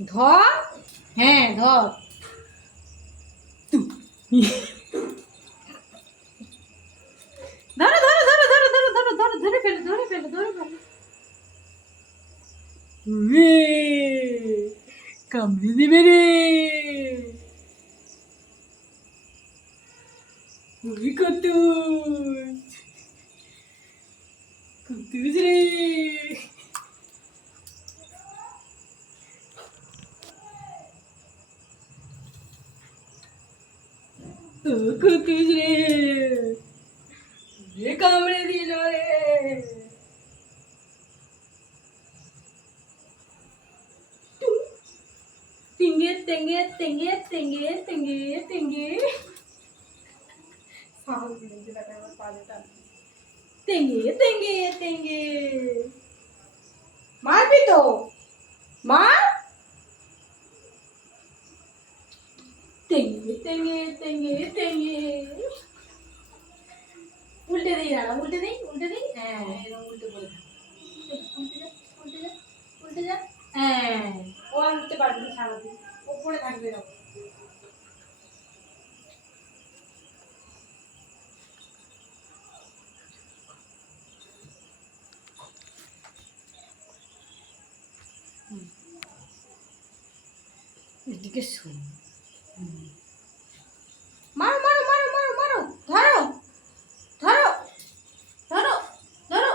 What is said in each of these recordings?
ধর। হ্যাঁ ধর। ধরো ধরো ধরো ফেলো দিবে রে। উড়ি কতুস কতুস রে। ও কতুস রে রে কামড়ে দিল রে তিঙ্গে তেঙ্গে তেঙ্গে তেঙ্গে তেঙ্গে তেঙ্গে সাউন্ড দিয়েছে দেখো আমার পালে টান তেঙ্গে তেঙ্গে তেঙ্গে তেঙ্গে তেঙ্গে উল্টে দিই না উল্টে দিই উল্টে দিই হ্যাঁ এরকম উল্টে বলে উল্টে যা উল্টে যা উল্টে যা হ্যাঁ ও আর উঠতে পারবে না সারাদিন ওপরে থাকবে না এদিকে শোন মারো মারো মারো মারো মারো ধরো ধরো ধরো ধরো।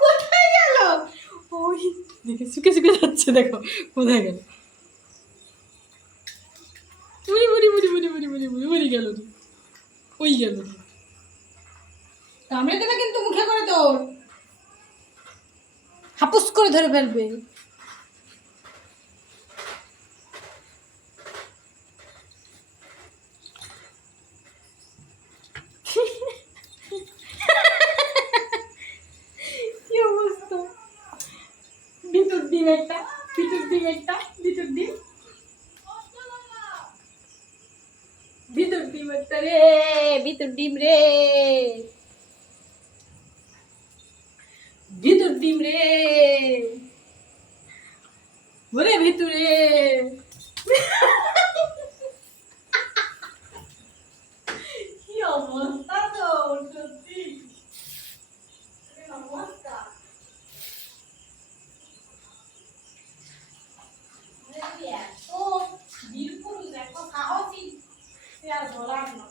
কোথায় গেল? ওই দেখে শুকে শুকে যাচ্ছে দেখো কোথায় গেল? মুড়ি মুড়ি মুড়ি মুড়ি মুড়ি মুড়ি মুড়ি মুড়ি গেল। ওই গেল। কামড়ে দেবে কিন্তু মুখে করে তোর। হাপুস করে ধরে ফেলবে। বিদ্যুৎ দিন একটা বিদ্যুৎ দিন একটা বিদ্যুৎ দিন। বিদ্যুৎ ডিম ডিম রে। ভিতর ডিম রে ওরে ভিতরে। কি অবস্থা তো সত্যি? অবস্থা? এত বীর পুরুষ এত সাহসী। সে আর বলার না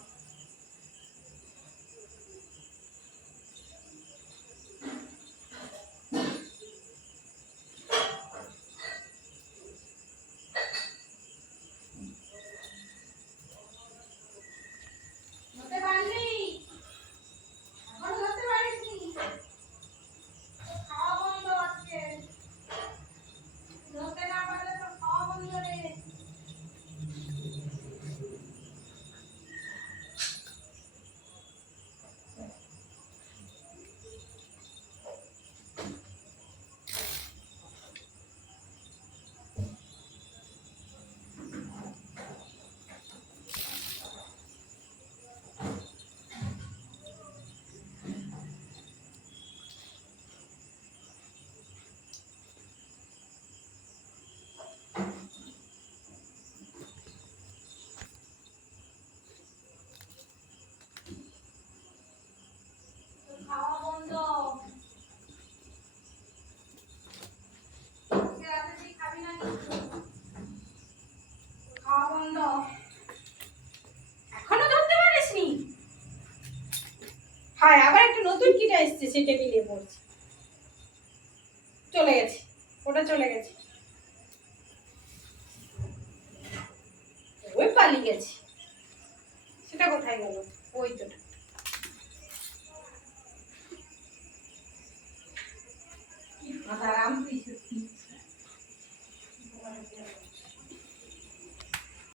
হ্যাঁ আবার একটা নতুন কিটা এসছে সে টেবিলে পড়ছে চলে গেছে, ওটা চলে গেছে। ওই পালিয়ে গেছে। সেটা কোথায় গেল? ওই তো। মাতারাম তুই